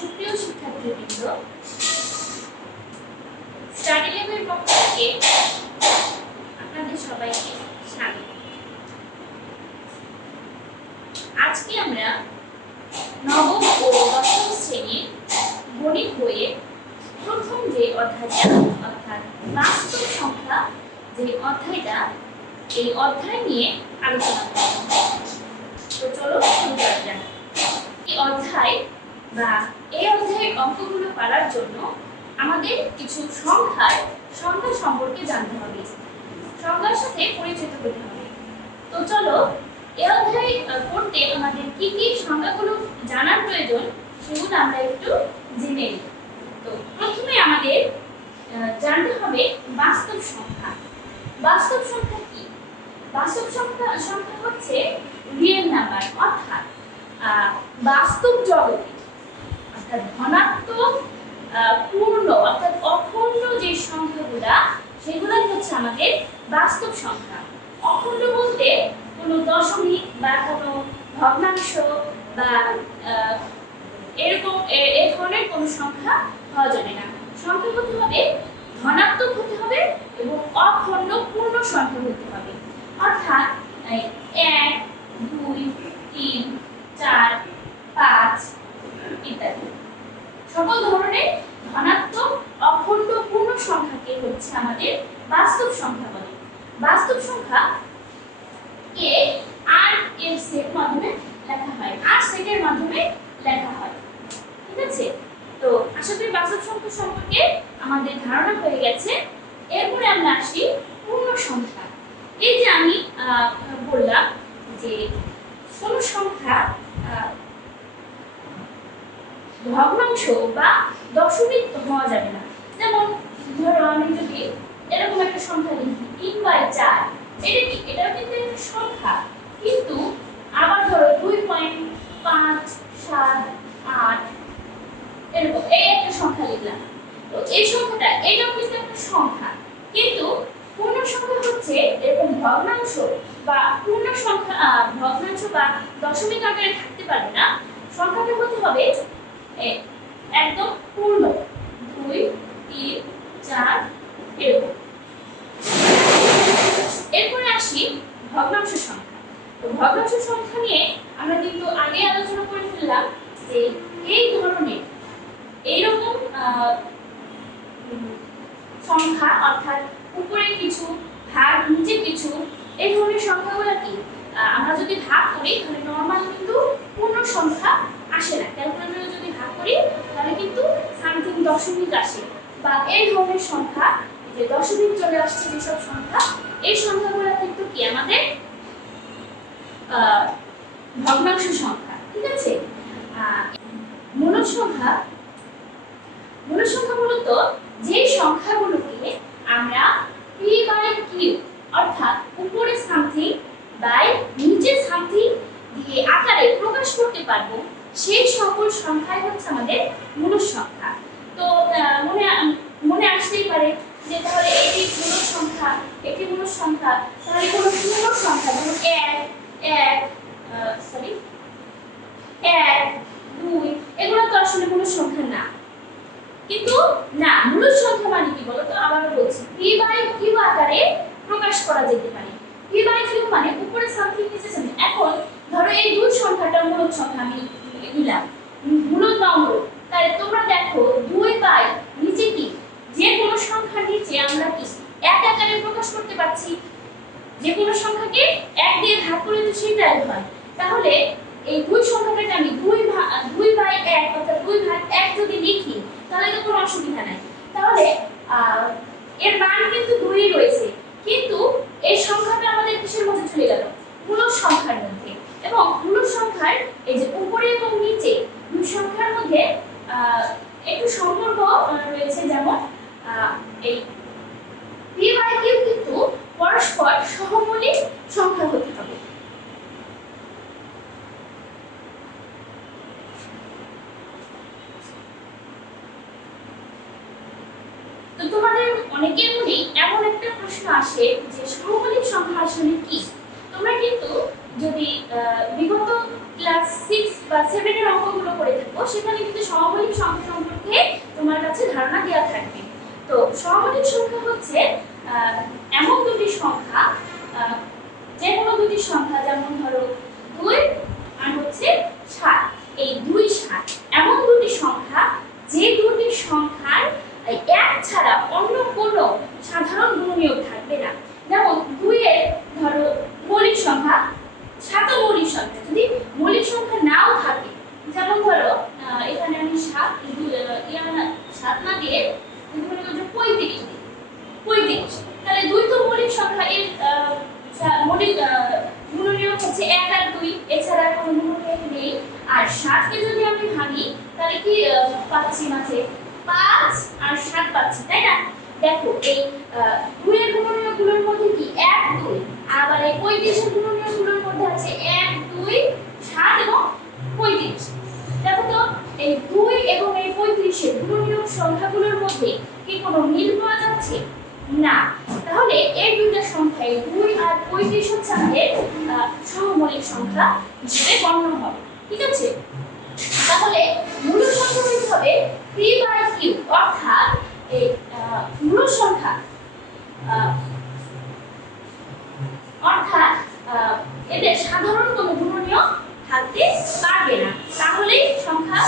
সুপ্রিয় শিক্ষার্থীবৃন্দ, স্টাডি ল্যাবের পক্ষ থেকে আপনাদের সবাইকে স্বাগত। আজকে আমরা নবম ও দশম শ্রেণীর গণিত বইয়ের প্রথম যে অধ্যায়টা অর্থাৎ বাস্তব সংখ্যা যে অধ্যায়টা, এই অধ্যায় নিয়ে আলোচনা করব। তো চলো শুরু করা যাক। এই অধ্যায় বা এই অধ্যায়ের অঙ্কগুলো পারার জন্য আমাদের কিছু সংখ্যা সম্পর্কে জানতে হবে, সংখ্যার সাথে পরিচিত হতে হবে। তো চলো এই অধ্যায় পড়তে আমাদের কি কি সংখ্যাগুলো জানার প্রয়োজন সেগুলো আমরা একটু জেনে নিই। তো প্রথমে আমাদের জানতে হবে বাস্তব সংখ্যা। বাস্তব সংখ্যা কি? বাস্তব সংখ্যা হচ্ছে রিয়েল নাম্বার, অর্থাৎ বাস্তব জগতে অর্থাৎ ধনাত্মক, পূর্ণ অর্থাৎ অখণ্ড যে সংখ্যাগুলা সেগুলাই হচ্ছে আমাদের বাস্তব সংখ্যা। অখণ্ড বলতে কোনো দশমিক বা কোনো ভগ্নাংশ বা এরকম এই ধরনের কোনো সংখ্যা হওয়া যাবে না। সংখ্যা হতে হবে ধনাত্মক হতে হবে এবং অখণ্ড পূর্ণ সংখ্যা হতে হবে, অর্থাৎ 1, 2, 3, 4, 5 ইত্যাদি সকল ধরনের ধনাত্মক অখণ্ড পূর্ণ সংখ্যাকে হচ্ছে আমাদের বাস্তব সংখ্যা বলে। বাস্তব সংখ্যা কে আর এর সেট মাধ্যমে লেখা হয়, আর সেটের মাধ্যমে লেখা হয়। ঠিক আছে? তো আশা করি বাস্তব সংখ্যা সম্পর্কে আমাদের ধারণা হয়ে গেছে। এরপরে আমরা আসি পূর্ণ সংখ্যা। এই যে আমি বললাম যে কোন সংখ্যা ভগ্নাংশ বা দশমিক হওয়া যাবে না। যেমন ধরো আমি যদি এরকম একটা সংখ্যা লিখি 3/4, এটা কি? এটাও কিন্তু একটা সংখ্যা, কিন্তু আবার ধরো 2.578 এরকম এই একটা সংখ্যা লিখলাম। তো এই সংখ্যাটা এটাও কিন্তু একটা সংখ্যা, কিন্তু পূর্ণ সংখ্যা হচ্ছে এরকম ভগ্নাংশ বা পূর্ণ সংখ্যা, ভগ্নাংশ বা দশমিক আকারে থাকতে পারবে না। সংখ্যাটা হতে হবে একদম পূর্ণ, 2, 3, 4 এরকম। এরপরে আসি ভগ্নাংশ সংখ্যা। তো ভগ্নাংশ সংখ্যা নিয়ে আমরা কিন্তু আগে আলোচনা করে ফেললাম যে এই ধরনের এইরকম সংখ্যা, অর্থাৎ উপরে কিছু ভাগ নিচে কিছু, এই ধরনের সংখ্যাগুলো কি আমরা যদি ভাগ করি তাহলে নরমাল কিন্তু পূর্ণ সংখ্যা আসে না। ক্যালকুলেটরে যদি ভাগ করি তাহলে কিন্তু সামথিং দশমিক আসে, বা এই ধরনের সংখ্যা যে দশমিক চলে আসছে যেসব সংখ্যা, এই সংখ্যাগুলো কিন্তু কি আমাদের ভগ্নাংশ সংখ্যা। ঠিক আছে? মূল সংখ্যা মূলত যে সংখ্যাগুলোকে আমরা p/q অর্থাৎ উপরে সামথিং বাই নিচে সামথিং দিয়ে আকারে প্রকাশ করতে পারবো, সেই সকল সংখ্যাই হচ্ছে আমাদের মূল সংখ্যা। তো মনে আসতেই পারে যে তাহলে এটি মূল সংখ্যা, এটি মূল সংখ্যা, তাহলে কোনো পূর্ণ সংখ্যা যেমন 1, 2 এগুলো তো আসলে মূল সংখ্যা না। কিন্তু না, মূল সংখ্যা মানে কি বলতো? আবার বলছি, p/q আকারে প্রকাশ করা যেতে পারে। p/q মানে উপরে সামথিং নিচে সামথিং। এখন ধরো এই দুই সংখ্যাটা মূল সংখ্যা আমি নিলাম, মূল নম্বর, তাহলে তোমরা দেখো 2 নিচে কি যে কোনো সংখ্যার নিচে আমরা কি 1 আকারে প্রকাশ করতে পারছি। যে কোনো সংখ্যাকে 1 দিয়ে ভাগ করলে তো সেটাই হয়। তাহলে এই দুই সংখ্যাটাকে আমি 2/1 অর্থাৎ 2/1 যদি লিখি তাহলে তো কোনো অসুবিধা নাই। তাহলে এর মান কিন্তু 2ই রয়েছে, কিন্তু এই সংখ্যাটা আমাদের কিসের মধ্যে চলে গেল? মূল সংখ্যার মধ্যে। এবং মূল সংখ্যার এই যে উপরে এবং নিচে দুই সংখ্যার মধ্যে একটু সম্পর্ক রয়েছে, যেমন এই p/q কিন্তু পরস্পর সহমৌলিক সংখ্যা হতে হবে। তো তোমাদের অনেকের মনেই এমন একটা প্রশ্ন আসে যে সহমৌলিক সংখ্যা আসলে কি? তোমরা কিন্তু যদি বিগত ক্লাস 6 বা 7 এর অঙ্কগুলো করে থাকবো, সেখানে কিন্তু সমমৌলিক সংখ্যা সম্পর্কে তোমার কাছে ধারণা দেওয়া থাকবে। তো সমমৌলিক সংখ্যা হচ্ছে এমন দুটি সংখ্যা, যে কোনো দুটি সংখ্যা, যেমন ধরো 2 আর হচ্ছে 7, এই 2 7 এমন দুটি সংখ্যা যে দুটি সংখ্যার এক ছাড়া অন্য কোনো সাধারণ গুণনীয়ক থাকবে না। যেমন 2 এর ধরো মৌলিক সংখ্যা, 7 ও মৌলিক সংখ্যা। যদি মৌলিক সংখ্যা নাও থাকে, যেমন ধরো এখানে আমি 7 না দিয়ে ধরে নাও যে 35, তাহলে 2 তো মৌলিক সংখ্যা, এর মৌলিক গুণনীয়ক হচ্ছে 1 আর 2, এছাড়া কোনো গুণনীয়ক নেই। আর 7 কে যদি আমি ভাঙি তাহলে কি পাচ্ছি, মাঝে 5 আর 7 পাচ্ছি, তাই না? দেখো এই 2 এর গুণনীয়কগুলোর মধ্যে কি 1 2, আবার এই 35 এর গুণনীয়কগুলোর মধ্যে আছে 1 2 7 এবং 35। দেখো তো এই 2 এবং এই 35 এর গুণনীয়ক সংখ্যাগুলোর মধ্যে কি কোনো মিল পাওয়া যাচ্ছে? না। তাহলে এই দুইটা সংখ্যা, 2 আর 35 হচ্ছে আমাদের সমমৌলিক সংখ্যা হিসেবে গণ্য হবে। ঠিক আছে? তাহলে মূল সংখ্যা হইতে হবে p/q, অর্থাৎ এই মূল সংখ্যা অর্থাৎ এদের সাধারণ কোনো গুণনীয়ক থাকতে পারবে না। তাহলে সংখ্যা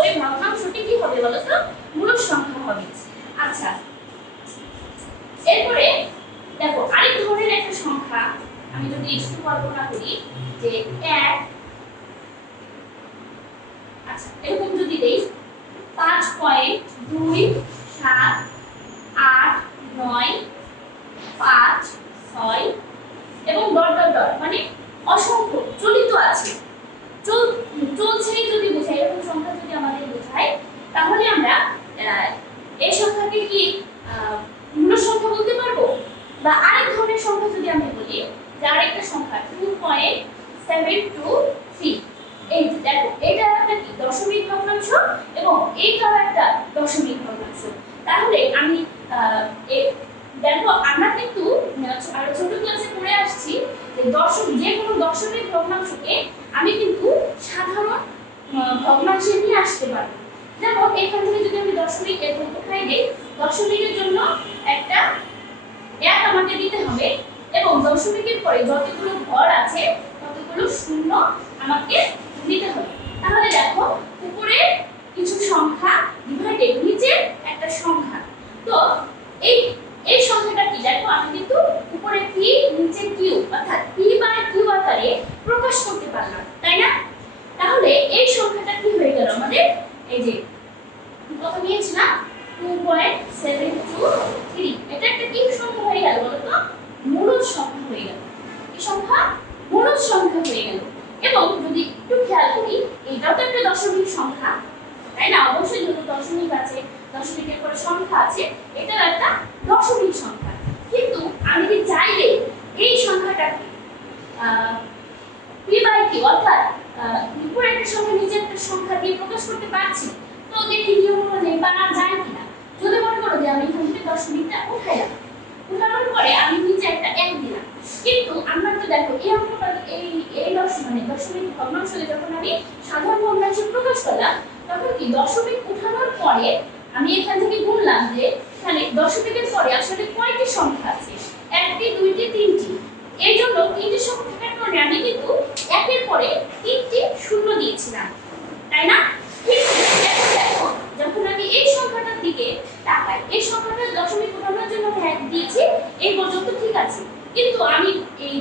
ওই ভগ্নাংশটি কি হবে বলো তো? মূল সংখ্যা হবে। আচ্ছা, এরপরে দেখো আরেক ধরনের একটা সংখ্যা আমি যদি একটু কল্পনা করি যে 1, আচ্ছা এরকম যদি দেই 5.27895 6 এবং ডট ডট ডট, মানে অসংখ্য চলিত আছে, চলছেই যদি বোঝায়, এরকম সংখ্যা যদি আমাদের বোঝায়, তাহলে আমরা এই সংখ্যাকে কি মূল সংখ্যা বলতে পারবো? বা আরেক ধরনের সংখ্যা যদি আমি বলি, যে আরেকটা সংখ্যা 2.723, এই দেখো এটা একটা কি দশমিক ভগ্নাংশ এবং এইটাও একটা দশমিক ভগ্নাংশ। তাহলে আমি দেখো আমরা কিন্তু আরো ছোট ক্লাসে পড়ে আসছি যে যে কোনো দশমিক ভগ্নাংশকে আমি কিন্তু সাধারণ ভগ্নাংশে নিয়ে আসতে পারবো। যেমন এখান থেকে যদি আমি দশমিক এরকম উঠাই দিই, দশমিকের জন্য একটা 1 আমাকে দিতে হবে এবং দশমিকের পরে যতগুলো ঘর আছে ততগুলো শূন্য আমাকে দিতে হবে। তাহলে দেখো উপরে কিছু সংখ্যা ডিভাইডেড নিচে একটা সংখ্যা। তো এই সংখ্যাটা কি, দেখো আমি কিন্তু উপরে p নিচে q, অর্থাৎ p/q আকারে প্রকাশ করতে পারলাম, তাই না? তাহলে এই সংখ্যাটা কি হয়ে গেল আমাদের? এই যে কত নিয়েছিলাম 2.723, এটা একটা কি সংখ্যা হয়ে গেল বলো তো? মূল সংখ্যা হয়ে গেল। এই সংখ্যা মূল সংখ্যা হয়ে গেল। এবং যদি একটু খেয়াল করি, এইটাও তো একটা দশমিক সংখ্যা, তাই না? অবশ্যই যত দশমিক আছে, দশমিকের পরে সংখ্যা আছে, এটাও একটা দশমিক সংখ্যা। কিন্তু আমি কি চাইলে এই সংখ্যাটাকে p/q, অর্থাৎ উপরে একটা সংখ্যা নিচে একটা সংখ্যা দিয়ে প্রকাশ করতে পারছি, তো দেখি নিয়ম অনুযায়ী পারা যায় কিনা। যদি মনে করো যে আমি এখান থেকে দশমিকটা উঠাইলাম, উঠানোর পরে আমি নিচে একটা 1 দিলাম, কিন্তু আমরা তো দেখো এই অঙ্কটা এই দশমিক ভগ্নাংশকে যখন আমি সাধারণ ভগ্নাংশে প্রকাশ করলাম, তখন কি দশমিক উঠানোর পরে আমি এখান থেকে গুনলাম যে এখানে দশমিকের পরে আসলে কয়টি সংখ্যা আছে, 1টি 2টি 3টি। এর জন্য 3টি সংখ্যা থাকার কারণে আমি কিন্তু 1 এর পরে 3টি শূন্য দিয়েছিলাম, তাই না? কিন্তু এখন দেখো যখন আমি এই সংখ্যাটার দিকে তাকাই, এই সংখ্যাটা দশমিক উঠানোর জন্য আমি 1 দিয়েছি, এই পর্যন্ত ঠিক আছে। কিন্তু আমি এই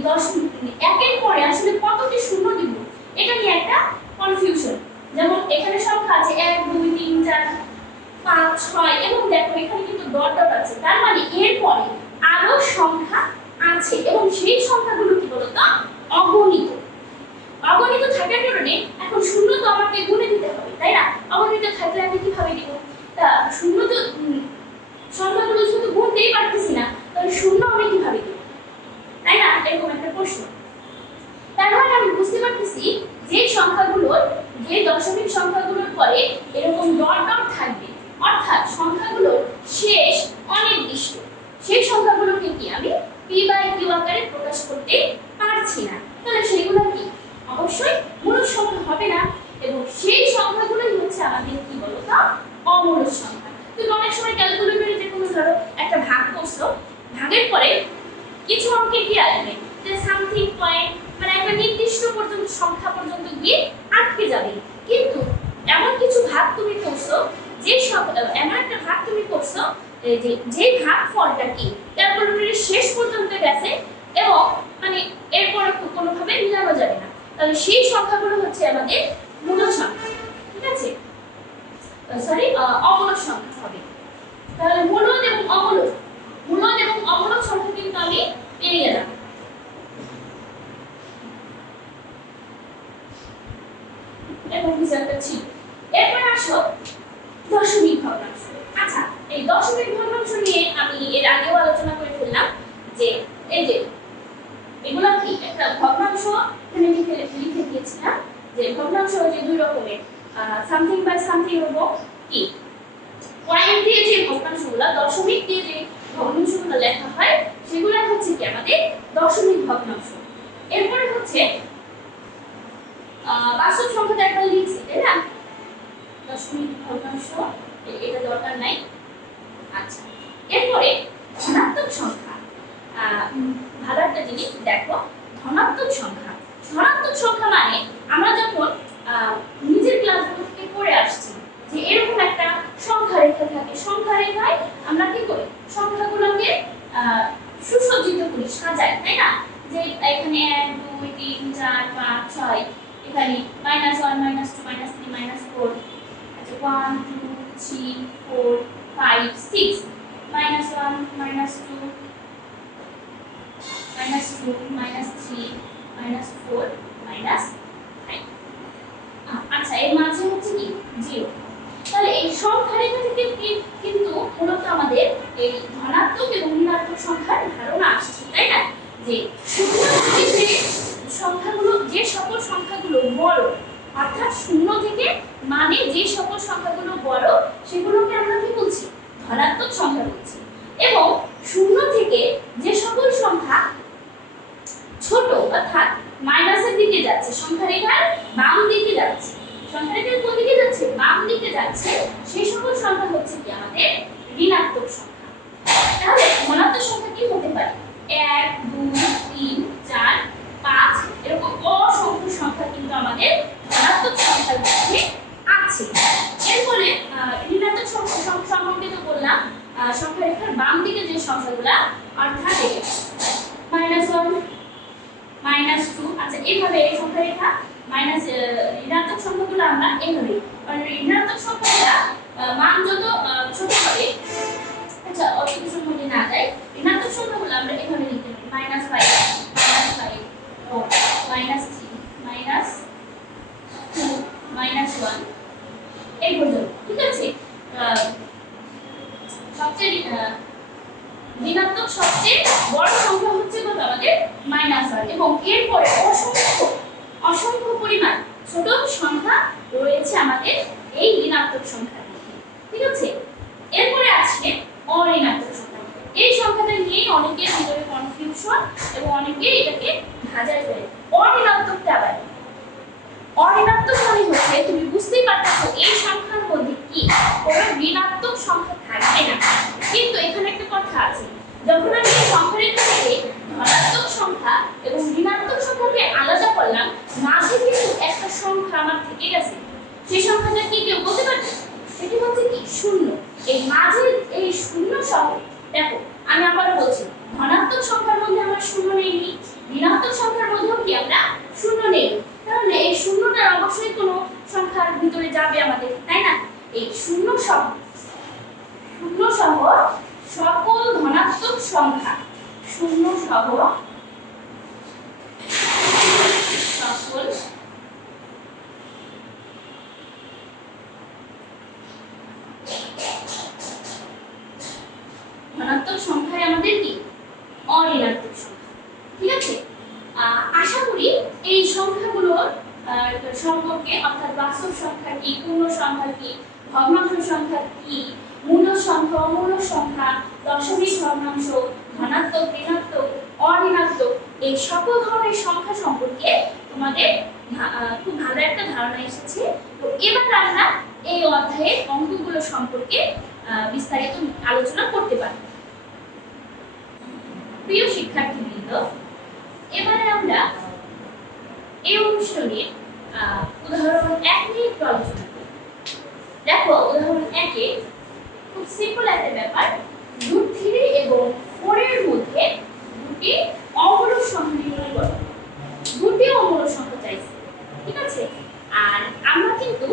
1 এর পরে আসলে কতটি শূন্য দিব এটা নিয়ে একটা কনফিউশন। যেমন এখানে সংখ্যা আছে 1 2 3 4 5 6 এবং দেখো এখানে কিন্তু ডট ডট আছে, তার মানে এর পরে আরো সংখ্যা আছে এবং সেই সংখ্যাগুলো কি বলতো? অগণিত। অগণিত থাকার কারণে এখন শূন্য তো আমাকে গুণে দিতে হবে, তাই না? অগণিত থাকলে আমি কিভাবে দিব? তা শূন্য তো সংখ্যাগুলো শুধু গুনতেই পারতেছি না, তাহলে শূন্য আমি কিভাবে দিব, তাই না? এরকম একটা প্রশ্ন। তার মানে আমি বুঝতে পারতেছি যে সংখ্যাগুলোর, যে দশমিক সংখ্যাগুলোর পরে এরকম ডট ডট থাকবে, অর্থাৎ সংখ্যাগুলোর শেষ অনির্দিষ্ট, সেই সংখ্যা কিছু অঙ্কে কি আসবে যে সামথিং পয়েন্ট, মানে একটা নির্দিষ্ট পর্যন্ত সংখ্যা পর্যন্ত গিয়ে আটকে যাবে। কিন্তু এমন কিছু ভাগ তুমি করছো, যে এমন একটা ভাগ তুমি করছো যে ভাগ ফলটা কি ক্যালকুলেটরের শেষ পর্যন্ত গেছে এবং মানে এরপরে কোনোভাবে মিলানো যাবে না, তাহলে সেই সংখ্যাগুলো হচ্ছে আমাদের মূলদ সংখ্যা। ঠিক আছে, সরি অমূলদ সংখ্যা হবে। তাহলে মূলদ এবং অমূলদ সংখ্যা কিন্তু আমি পেয়ে গেলাম। এবং রেজাল্টটা ছিল। এরপর আসো দশমিক ভগ্নাংশ। আচ্ছা, এই দশমিক ভগ্নাংশ নিয়ে আমি এর আগেও আলোচনা করে ফেললাম যে এই যে এগুলো কি একটা ভগ্নাংশ এখানে লিখে দিয়েছিলাম যে ভগ্নাংশ হচ্ছে দুই রকমের, সামথিং বাই সামথিং এবং কি পয়েন্ট দিয়ে যে ভগ্নাংশগুলো, দশমিক দিয়ে যে ভগ্নাংশগুলো লেখা হয় সেগুলো হচ্ছে কি আমাদের দশমিক ভগ্নাংশ। এরপরে হচ্ছে বাস্তব সংখ্যাটা একবার লিখছি তাই না, দশমিক ভগ্নাংশ এটা দরকার নাই। আচ্ছা, এরপরে ধনাত্মক সংখ্যা। ভালো একটা জিনিস দেখো, ধনাত্মক সংখ্যা। ধনাত্মক সংখ্যা মানে আমরা যখন নিজের ক্লাসগুলো থেকে পড়ে আসছি যে এরকম একটা সংখ্যা রেখা থাকে, সংখ্যা রেখায় আমরা কি করি সংখ্যাগুলোকে সুসজ্জিত করি, সাজাই তাই না, যে এখানে 1 2 3 4 5 6, এখানে -1 -2 -3 -4, আচ্ছা 1 2 3 4 5 6, -1 -2 -3 -4 -5। আচ্ছা, এর মাঝে হচ্ছে কি 0। তাহলে এই সংখ্যা রেখা থেকে কিন্তু মূলত আমাদের এই ধনাত্মক এবং ঋণাত্মক সংখ্যার ধারণা আসছে তাই না, যে সংখ্যাগুলো, যে সকল সংখ্যাগুলো বড়, অর্থাৎ শূন্য থেকে মানে যে সকল সংখ্যাগুলো বড় সেগুলোকে আমরা কি বলছি ধনাত্মক সংখ্যা বলছি, এবং শূন্য থেকে যে সকল সংখ্যা ছোট অর্থাৎ মাইনাসের দিকে যাচ্ছে, সংখ্যা রেখার বাম দিকে যাচ্ছে, সংখ্যা রেখার কোন দিকে যাচ্ছে বাম দিকে যাচ্ছে, সেই সকল সংখ্যা হচ্ছে কি আমাদের ঋণাত্মক সংখ্যা। তাহলে ধনাত্মক সংখ্যা কি হতে পারে 1 2 3 4 5, এরকম অসংখ্য সংখ্যা কিন্তু আমাদের ধনাত্মক সংখ্যার মধ্যে আছে। এরপরে ঋণাত্মক সংখ্যা সম্পর্কে তো বললাম, সংখ্যা রেখার বাম দিকে যে সংখ্যাগুলো অর্থাৎ -1 -2, আচ্ছা এইভাবে এই সংখ্যা রেখা ঋণাত্মক সংখ্যাগুলো আমরা এইভাবে, কারণ ঋণাত্মক সংখ্যাগুলো মান যত ছোট হবে, আচ্ছা অত কিছুর মধ্যে না যায়, ঋণাত্মক সংখ্যাগুলো আমরা এইভাবে লিখতে পারি -5 -5 4 -3 -2 -1 এই পর্যন্ত। ঠিক আছে, সবচেয়ে ঋণাত্মক সবচেয়ে বড় সংখ্যা হচ্ছে কত আমাদের -1, এবং এরপরে অসংখ্য পরিমাণ ছোট সংখ্যা রয়েছে আমাদের এই ঋণাত্মক সংখ্যার মধ্যে। ঠিক আছে, এরপরে আসছে অঋণাত্মক সংখ্যা। এই সংখ্যাটা নিয়েই অনেকের ভিতরে কনফিউশন এবং অনেকে এটাকে ভাজায় ফেলে। অঋণাত্মকটা আবার অঋণাত্মক মানে হচ্ছে তুমি বুঝতেই পারছো এই সংখ্যার মধ্যে কি কোনো ঋণাত্মক সংখ্যা থাকবে না, কিন্তু এখানে একটা কথা আছে, যখন আমি এই সংখ্যা রেখা থেকে ধনাত্মক সংখ্যা এবং ঋণাত্মক সংখ্যাকে আলাদা করলাম, মাঝে কিন্তু একটা সংখ্যা আমার থেকে গেছে, সেই সংখ্যাটা কি কেউ বলতে পারবে? সেটি হচ্ছে কি শূন্য। এই মাঝে এই শূন্য সহ দেখো, আমি আবার বলছি, ধনাত্মক সংখ্যার মধ্যে আমরা শূন্য নেইনি, ঋণাত্মক সংখ্যার মধ্যেও কি আমরা শূন্য নেই, তাহলে এই শূন্যটা অবশ্যই কোনো সংখ্যার ভিতরে যাবে আমাদের তাই না। এই শূন্য সহ সকল ধনাত্মক সংখ্যা, শূন্য সহ সকল ধনাত্মক সংখ্যায় আমাদের কি অঋণাত্মক সংখ্যা। ঠিক আছে, আশা করি এই সংখ্যাগুলোর সম্পর্কে, অর্থাৎ বাস্তব সংখ্যা কি, পূর্ণ সংখ্যা কি, ভগ্নাংশ সংখ্যা কি, মূল সংখ্যা, অমূল সংখ্যা, দশমিক ভগ্নাংশ, ধনাত্মক, ঋণাত্মক, অঋণাত্মক, এই সকল ধরনের সংখ্যা সম্পর্কে তোমাদের খুব ভালো একটা ধারণা এসেছে। তো এবার আমরা এই অধ্যায়ের অঙ্কগুলো সম্পর্কে বিস্তারিত আলোচনা করতে পারি। প্রিয় শিক্ষার্থীবৃন্দ, এবারে আমরা এই অনুষ্ঠানের উদাহরণ 1 নিয়ে একটু আলোচনা করি। দেখো উদাহরণ 1 এ খুব সিম্পল একটা ব্যাপার, √3 এবং 4 এর মধ্যে দুটি অমূলক সংখ্যা নির্ণয় করো। দুটি অমূলক সংখ্যা চাইছে, ঠিক আছে? আর আমরা কিন্তু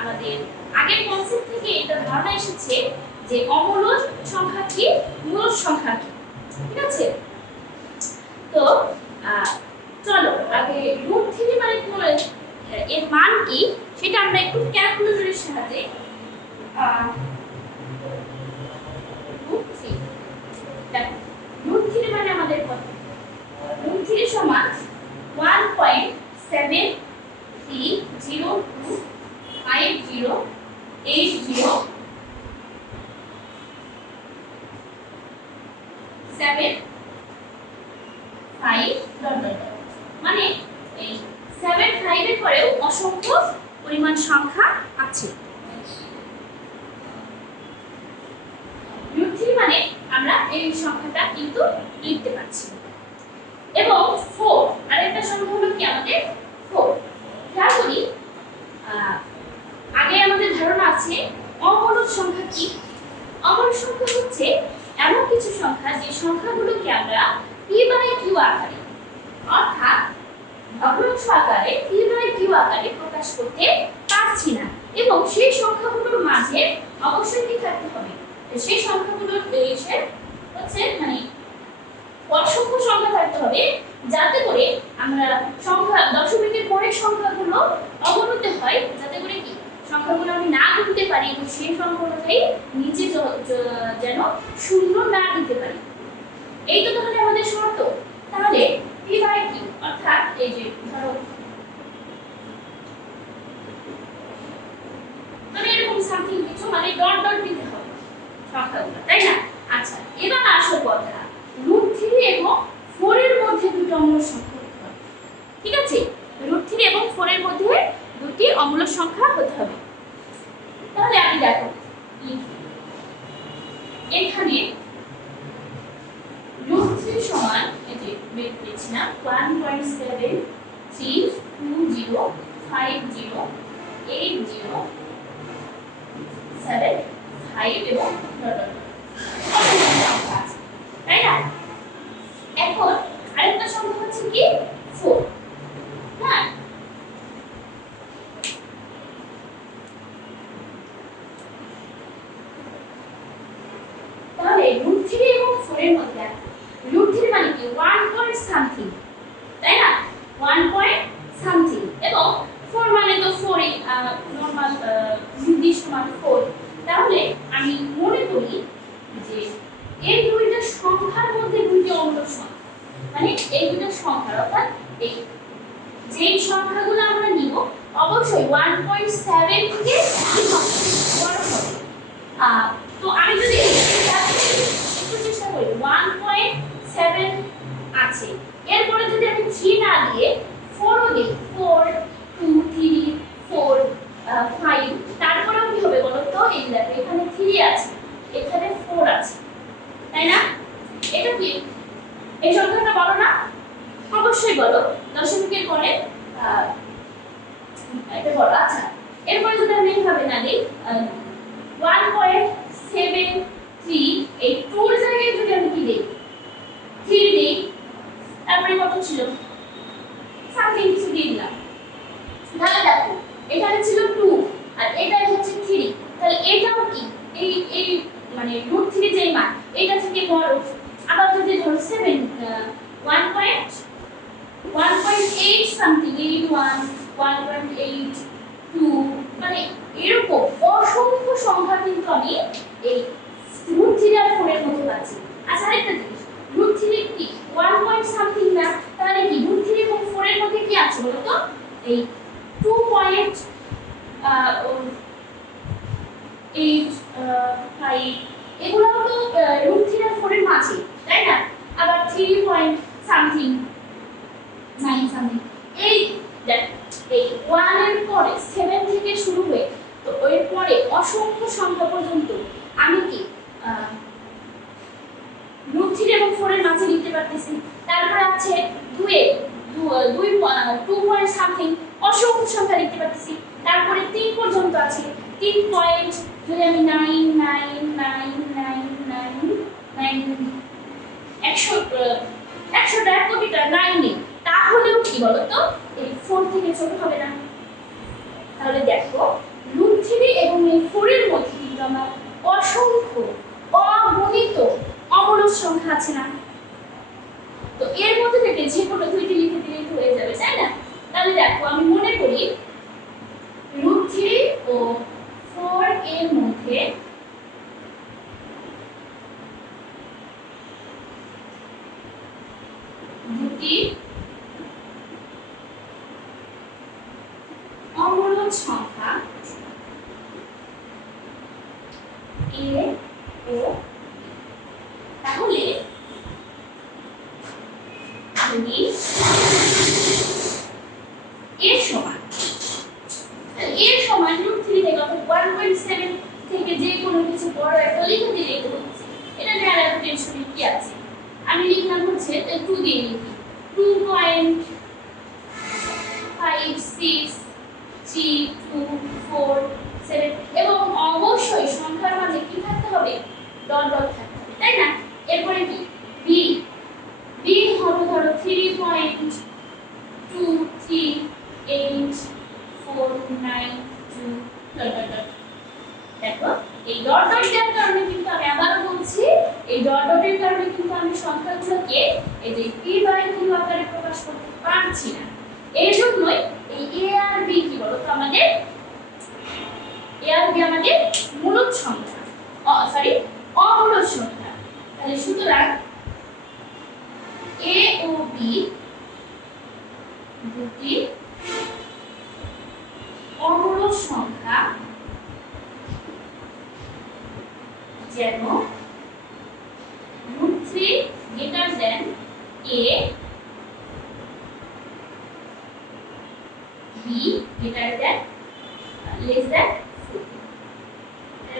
আমাদের আগের কনসেপ্ট থেকে এটা ধারণা এসেছে যে অমূলক সংখ্যা কি, মূলক সংখ্যা কি, ঠিক আছে? তো চলো আগে √3 মানে এর মান কি সেটা আমরা একটু ক্যালকুলেটরের সাহায্যে √3 মানে আমাদের কত? √3 সমান 1.72308075 মানে এই 75 এর পরেও অসংখ্য পরিমাণ সংখ্যা আছে। √3 মানে আমরা এই সংখ্যাটা কিন্তু লিখতে পারছি। এবং 4 আরেকটা সংখ্যা হলো কি আমাদের 4। খেয়াল করি আগে আমাদের ধারণা আছে অমূলক সংখ্যা কি। অমূলক সংখ্যা হচ্ছে এমন কিছু সংখ্যা যে সংখ্যাগুলোকে আমরা p/q আকারে অর্থাৎ ভগ্নাংশ আকারে p/q আকারে প্রকাশ করতে পারছি না, এবং সেই সংখ্যাগুলোর মাঝে অবশ্যই কি থাকতে হবে, সেই সংখ্যাগুলোর হচ্ছে মানে অসংখ্য সংখ্যা থাকতে হবে, যাতে করে আমরা সংখ্যা দশমিকের পরের সংখ্যাগুলো অবনত হয়, যাতে করে কি সংখ্যাগুলো আমি না গুনতে পারি এবং সেই সংখ্যাগুলোই নিচে যেন শূন্য না দিতে পারি। এই তো তাহলে আমাদের শর্ত। তাহলে p/q অর্থাৎ এই যে ধরো মানে এরকম সামথিং কিছু মানে ডট ডট দিতে হবে সংখ্যাগুলো, তাই না? আচ্ছা, এবার আসল কথা, √3 এবং 4 এর মধ্যে দুটো অমূলক সংখ্যা হতে হবে, ঠিক আছে? √3 এবং 4 এর মধ্যে দুটি অমূলক সংখ্যা হতে হবে। তাহলে আমি দেখো এখানে √3 সমান এই যে বের করেছিলাম 1.7320508075 এবং তাই না? এখন আরেকটা সংখ্যা হচ্ছে কি 4। হ্যাঁ, তাহলে √3 এবং 4 এর মধ্যে √3 মানে কি 1 পয়েন্ট সামথিং, তাই না? 1 পয়েন্ট সামথিং, এবং 4 মানে তো 4 ই নরমাল নির্দিষ্ট মান 4। তাহলে আমি মনে করি যে এই দুইটা সংখ্যার মধ্যে দুইটি অমূলক সংখ্যা, মানে এই দুইটা সংখ্যা অর্থাৎ এই যেই সংখ্যাগুলো আমরা নিব অবশ্যই 1.7 থেকে বড় হবে। তো আমি যদি একটু চেষ্টা করি 1.7 আছে, এরপরে যদি আমি 3 না দিয়ে 4 ও দিই, 4 2 3 4 5, তারপরেও কি হবে বলো তো? এই দেখো এখানে 3 আছে, এখানে 4 আছে, তাই না? এটা কি এই সংখ্যাটা বড় না? অবশ্যই বড়, দশমিকের পরে এটা বড়। আচ্ছা, এরপরে যদি আমি এইভাবে না দিই 1.73, এই 2 এর জায়গায় যদি আমি কি দিই 3 দিই, তারপরে কত ছিল সামথিং কিছু দিয়ে দিলাম, তাহলে দেখো এখানে ছিল 2 আর এটাই হচ্ছে 3, তাহলে এটাও কি এই এই মানে √3 যেই মান এটা থেকে বড়। আবার যদি ধরো 7 1.8 সামথিং 81 1.82 মানে এরকম অসংখ্য সংখ্যা কিন্তু আমি এই √3 আর 4 এর মধ্যে পাচ্ছি। আচ্ছা, আরেকটা জিনিস, √3 কি 1 পয়েন্ট সামথিং না, তাহলে কি √3 এবং 4 এর মধ্যে কি আছে বলো তো? এই 2.85 এগুলো তো √3 আর 4 এর মাঝে, তাই না? আবার 3 পয়েন্ট সামথিং 9 সামথিং, এই দেখ এই 1 এর পরে 7 থেকে শুরু হয়ে তো এর পরে অসংখ্য সংখ্যা পর্যন্ত আমি কি রুট 3 এবং 4 এর মাঝে লিখতে পারতেছি। তারপরে আছে 2 এ 2 পয়েন্ট সামথিং অসংখ্য সংখ্যা লিখতে পারতেছি। তারপরে 3 পর্যন্ত আছে 3 পয়েন্ট, যদি আমি 9 9 9 9 9 9 100টা কোটিটা 9 নেই, তাহলেও কি বলতো এই 4 থেকে ছোট হবে না। তাহলে দেখো রুট 3 এবং এই 4 এর মধ্যে কিন্তু আমার অসংখ্য অগণিত অমূলক সংখ্যা আছে না। তো এর মধ্যে থেকে যে কোনো দুইটি লিখে দিলেই হয়ে যাবে, তাই না? তাহলে দেখো আমি মনে করি রুট 3 ও 4 এর মধ্যে দুটি অমূলক সংখ্যা a ও তাহলে যদি a সমান রুট 3 থেকে অর্থাৎ 1.7 থেকে যে কোনো কিছু বড় একটা লিখে দিলেই হচ্ছে। এটা নিয়ে আর টেনশন কি আছে? আমি লিখলাম হচ্ছে 2 দিয়ে লিখি 2.563247 এবং অবশ্যই সংখ্যার মাঝে কি থাকতে হবে? ডট ডট থাকতে হবে, তাই না? এরপরে কি বি হবে ধরো 3.23849 ডট ডট ডট। দেখো এই ডট ডট দেওয়ার কারণে কিন্তু আমি আবার বলছি, এই ডট ডটের কারণে কিন্তু আমি সংখ্যাগুলোকে এই যে পি বাই কিউ আকারে প্রকাশ করতে পারছি না। এই জন্যই এই এ আর বি কি বলো তো আমাদের এ আর বি আমাদের মূলক সংখ্যা, অমূলক সংখ্যা। তাহলে সুতরাং এ ও বি দুটি অমূলক সংখ্যা যেন root 3 greater than a, b greater than less than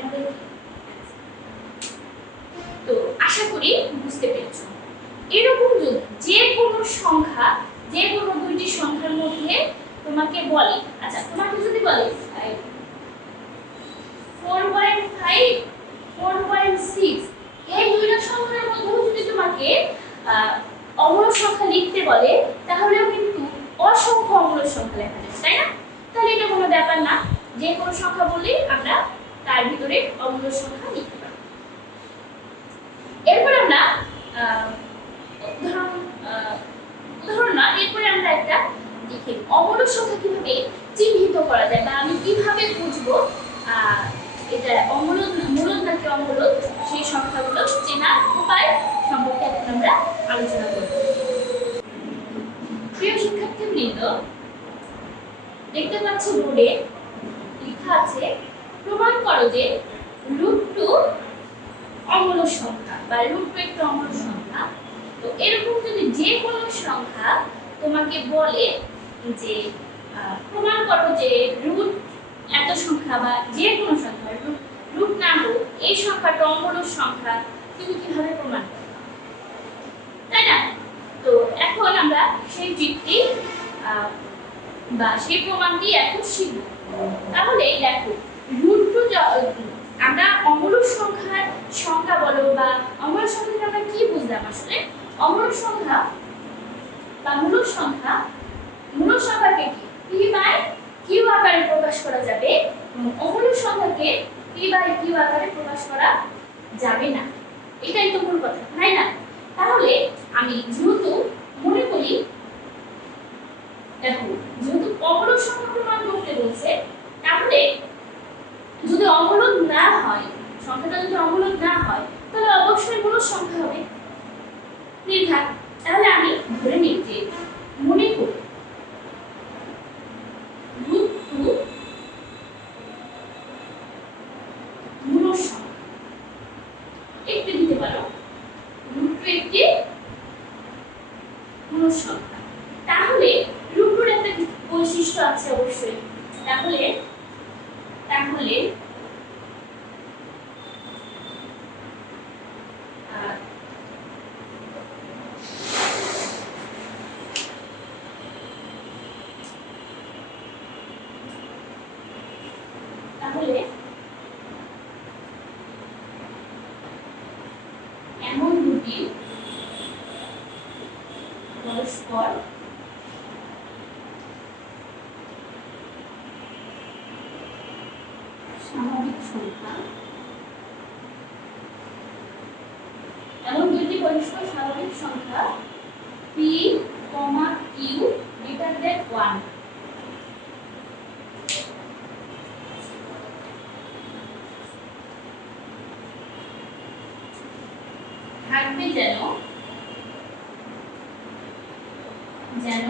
4। তো আশা করি বুঝতে পেরেছো। এরকম যদি যে কোনো সংখ্যা, যে কোনো দুইটি সংখ্যার মধ্যে তোমাকে বলে, আচ্ছা তোমাকে যদি বলে 4.5 4.6 এই দুইটা সংখ্যার মধ্যে যদি তোমাকে অমূলক সংখ্যা লিখতে বলে, তাহলেও কিন্তু অসংখ্য অমূলক সংখ্যা লেখা যাবে, তাই না? তাহলে এটা কোনো ব্যাপার না, যে কোনো সংখ্যা বললেই আমরা তার ভিতরে অমূলক সংখ্যা লিখতে পারি। এরপর আমরা উদাহরণ না, এরপরে আমরা একটা দেখি অমূলক সংখ্যা কিভাবে চিহ্নিত করা যায়, বা আমি কিভাবে বুঝবো এটা অমূলক মূলক নাকি অমূলক, সেই সংখ্যাগুলো চেনার উপায় সম্পর্কে এখন আমরা আলোচনা করব। প্রিয় শিক্ষার্থীবৃন্দ, দেখতে পাচ্ছ বোর্ডে লেখা আছে প্রমাণ করো যে √2 অমূলক সংখ্যা বা √2 একটা অমূলক সংখ্যা। তো এরকম যদি যে কোনো সংখ্যা তোমাকে বলে যে প্রমাণ করো যে রুট এত সংখ্যা বা যে কোনো সংখ্যা রুট না হোক এই সংখ্যাটা অমূলক সংখ্যা, তুমি কিভাবে প্রমাণ করবে, তাই না? তো এখন আমরা সেই যুক্তি বা সেই প্রমাণটি এখন শিখব। তাহলে দেখো √2 আমরা অমূলক সংখ্যার সংখ্যা বলো বা অমূলক সংখ্যা থেকে আমরা কি বুঝলাম? আসলে অমূলক সংখ্যা বা মূলক সংখ্যাকে কি p বাই q আকারে প্রকাশ করা যাবে, এবং অমূলক সংখ্যাকে p বাই q আকারে প্রকাশ করা যাবে না। এটাই তো মূল কথা, তাই না? তাহলে আমি যেহেতু মনে করি, দেখো যেহেতু অমূলক সংখ্যা প্রমাণ করতে বলছে, তাহলে যদি অমূলক না হয়, সংখ্যাটা যদি অমূলক না হয়, তাহলে অবশ্যই মূলক সংখ্যা হবে নির্ঘাত। তাহলে আমি ধরে নিই যে মনে করি √2 মূলক সংখ্যা, একটি দিতে পারো √2 একটি মূলক সংখ্যা। তাহলে √2 এর একটা বৈশিষ্ট্য আছে অবশ্যই। তাহলে তাহলে এমন দুটি পরস্পর স্বাভাবিক সংখ্যা, এমন দুটি পরস্পর স্বাভাবিক সংখ্যা p, q greater than 1 থাকবে যেন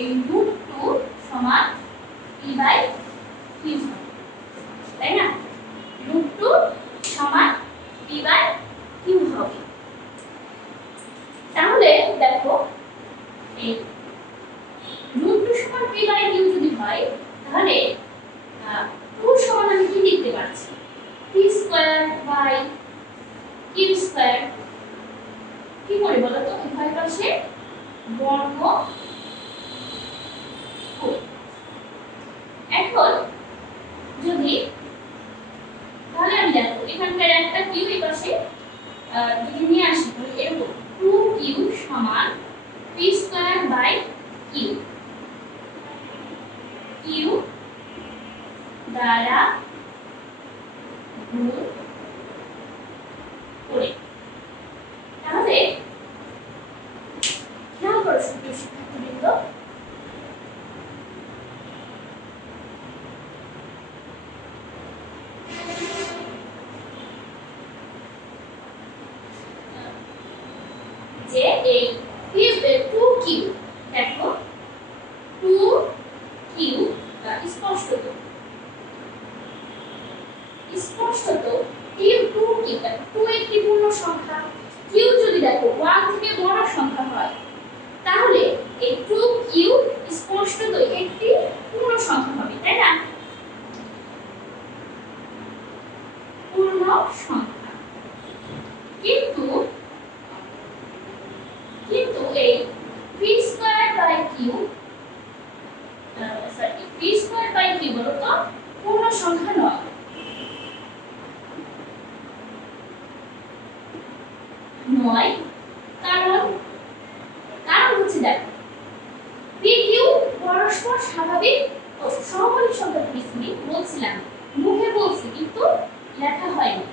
এই রুট 2 সমান p বাই q, তাই না? রুট 2 সমান p বাই q হবে। তাহলে দেখো এই রুট 2 সমান p বাই q যদি হয় তাহলে 2 সমান আমি কি লিখতে পারছি? p square by q square. কি করে বলো তো? উভয় পাশে বর্গ করি। এখন যদি তাহলে আমি দেখো এখানকার একটা q এই পাশে যদি নিয়ে আসি তাহলে এরকম 2q সমান p square by q, q দ্বারা গুণ করে। তাহলে খেয়াল করো সুপ্রিয় শিক্ষার্থীবৃন্দ, যে এই 2q দেখো 2q স্পষ্টত q 2 একটি পূর্ণ সংখ্যা। q যদি দেখো 1 থেকে বড় সংখ্যা হয় তাহলে এই 2q স্পষ্টত একটি পূর্ণ সংখ্যা হবে, তাই না? পূর্ণ সংখ্যা। কিন্তু এই p স্কয়ার বাই q বলো তো পূর্ণ সংখ্যা নয়। কারণ হচ্ছে দেখো p q পরস্পর স্বাভাবিক ও সহমৌলিক সংখ্যা বলছিলাম, মুখে বলছি কিন্তু লেখা হয়নি।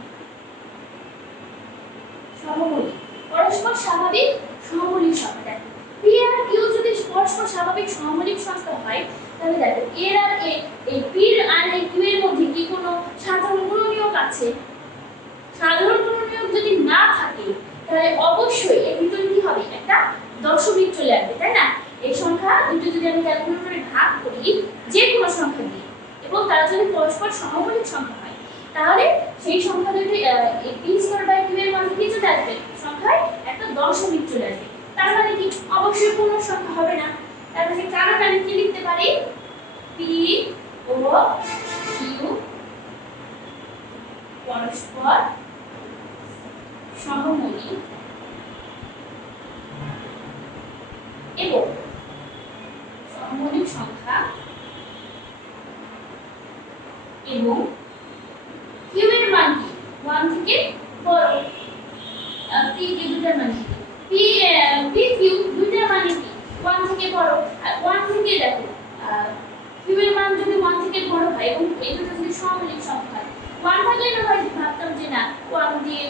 সহমৌলিক পরস্পর স্বাভাবিক সহমৌলিক সংখ্যা। দেখো p আর q যদি পরস্পর স্বাভাবিক সহমৌলিক সংখ্যা হয় তাহলে দেখো এর আর এই p আর এই q এর মধ্যে কি কোনো সাধারণ গুণনীয়ক আছে? সাধারণ গুণনীয়ক যদি না থাকে তাহলে অবশ্যই এর ভিতরে কি হবে? একটা দশমিক চলে আসবে, তাই না? এই সংখ্যা দুটো যদি আমি ক্যালকুলেটরে ভাগ করি যে কোনো সংখ্যা দিয়ে এবং তারা যদি পরস্পর সহমৌলিক সংখ্যা হয় তাহলে সেই সংখ্যা দুটি এই p স্কয়ার বাই q এর মান কি চলে আসবে? সংখ্যায় একটা দশমিক চলে আসবে। তার মানে কি অবশ্যই পূর্ণ সংখ্যা হবে না। তার মানে কারণ আমি কি লিখতে পারি? p ও q পরস্পর সহমৌলিক এবং সহমৌলিক সংখ্যা এবং q এর মান কি 1 থেকে বড়। p q দুটার মান কি? p q দুটার মান কি 1 থেকে বড়। আর 1 থেকে দেখো q এর মান যদি 1 থেকে বড় হয় এবং এই দুটো যদি সহমৌলিক সংখ্যা হয় 1 থাকলে না হয় ভাবতাম যে না 1 দিয়ে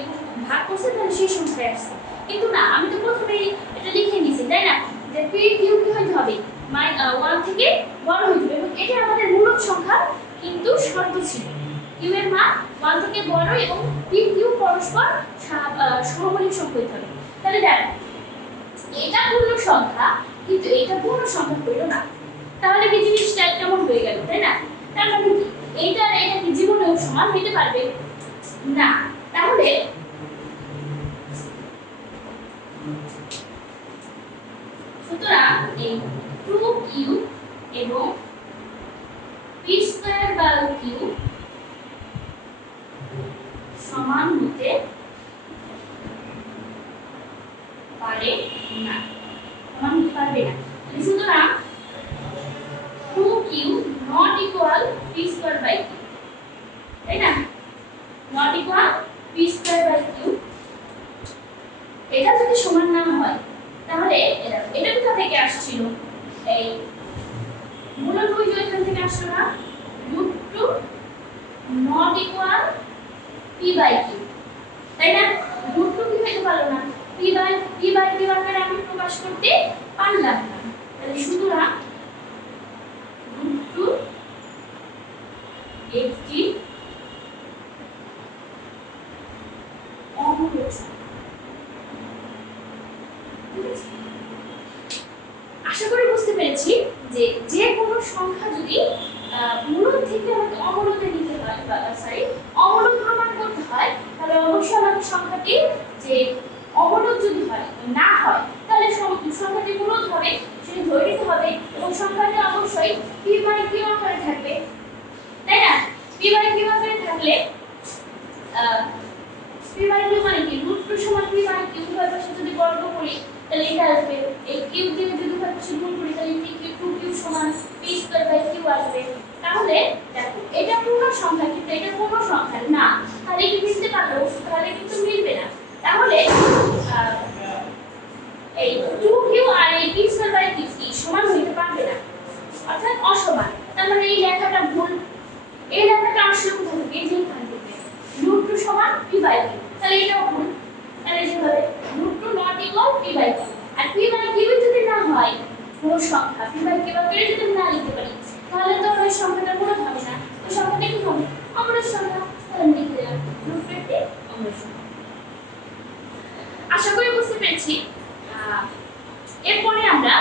ভাগ করছে তাহলে সেই সংখ্যায় আসছে, কিন্তু না, আমি তো প্রথমেই এটা লিখে নিয়েছি, তাই না? যে p q কি হতে হবে? 1 থেকে বড় হতে হবে এবং এটা আমাদের মূলক সংখ্যা কিন্তু শর্ত ছিল q এর মান 1 থেকে বড় এবং p q পরস্পর সহমৌলিক সংখ্যা হতে হবে। তাহলে দেখো এটা পূর্ণ সংখ্যা কিন্তু এটা পূর্ণ সংখ্যা হইল না, তাহলে কি জিনিসটা কেমন হয়ে গেল, তাই না? তার মানে কি এইটা আর এটা কি জীবনেও সমান হতে পারবে না? তাহলে সুতরাং এই 2q এবং p স্কয়ার বাই q সমান হতে পারে না, সমান হতে পারবে না। সুতরাং 2q not equal p square by q, square by q, এটা যদি সমান না হয় তাহলে এটা কোথা থেকে আসছিল, এই মূলত ওই যে এখান থেকে আসলো না, √2 not equal p by q, তাই না? √2 কি হতে পারলো না, পি বাই কিউ আকারে আমি প্রকাশ করতে পারলাম না, তাহলে সুতরাং √2 একটি অমূলক সংখ্যা। আশা করি বুঝতে পেরেছি যে যে কোনো সংখ্যা যদি মূলদ থেকে আমাকে অমূলদে নিতে হয়, বা সরি অমূলদ প্রমাণ করতে হয়, তাহলে অবশ্যই আমাকে সংখ্যাটি যে অমূলদ যদি হয় না হয় তাহলে সংখ্যাটি মূলদ হবে সেটা ধরে নিতে হবে, এবং সংখ্যাটি অবশ্যই পি বাই কিউ আকারে থাকবে, তাই না? পি বাই কিউ আকারে থাকলে পি বাই কিউ মানে কি, √2 সমান পি বাই কিউ, উভয় পাশে যদি বর্গ করি তাহলে এটা আসবে, এই কিউ দিয়ে যদি উভয় পাশে গুণ করি তাহলে p2q সমান p স্কয়ার বাই কিউ আসবে। তাহলে দেখো এটা পূর্ণ সংখ্যা কিন্তু এটা পূর্ণ সংখ্যা না, তাহলে কি মিলতে পারলো? তাহলে কিন্তু মিলবে না। তাহলে এই 2q আর এই p স্কয়ার বাই কিউ কি সমান হতে পারবে না, অর্থাৎ অসমান। তার মানে এই লেখাটা ভুল, এই লেখাটা আসলে কোথা থেকে, এই যে এখান থেকে √2 সমান p বাই কিউ, তাহলে এটাও ভুল। তাহলে যেভাবে √2 not equal p by q, আর p বাই কিউ যদি না হয় কোনো সংখ্যা, p বাই কিউ আকারে যদি না লিখতে পারি তাহলে তো ওই সংখ্যাটা মূলদ হবে না, ওই সংখ্যাটা কি হবে, অমূলদ সংখ্যা। তাহলে লিখে দিলাম √2 একটি অমূলদ সংখ্যা। আশা করি বুঝতে পেরেছি। এরপরে আমরা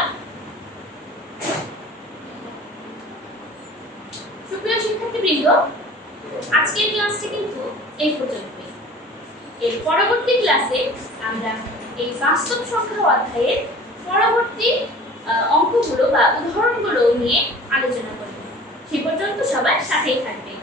সুপ্রিয় শিক্ষার্থীবৃন্দ, আজকের ক্লাসটি কিন্তু এই পর্যন্তই। এর পরবর্তী ক্লাসে আমরা এই বাস্তব সংখ্যা অধ্যায়ের পরবর্তী অঙ্কগুলো বা উদাহরণগুলো নিয়ে আলোচনা করব। সে পর্যন্ত সবাই সাথেই থাকবে।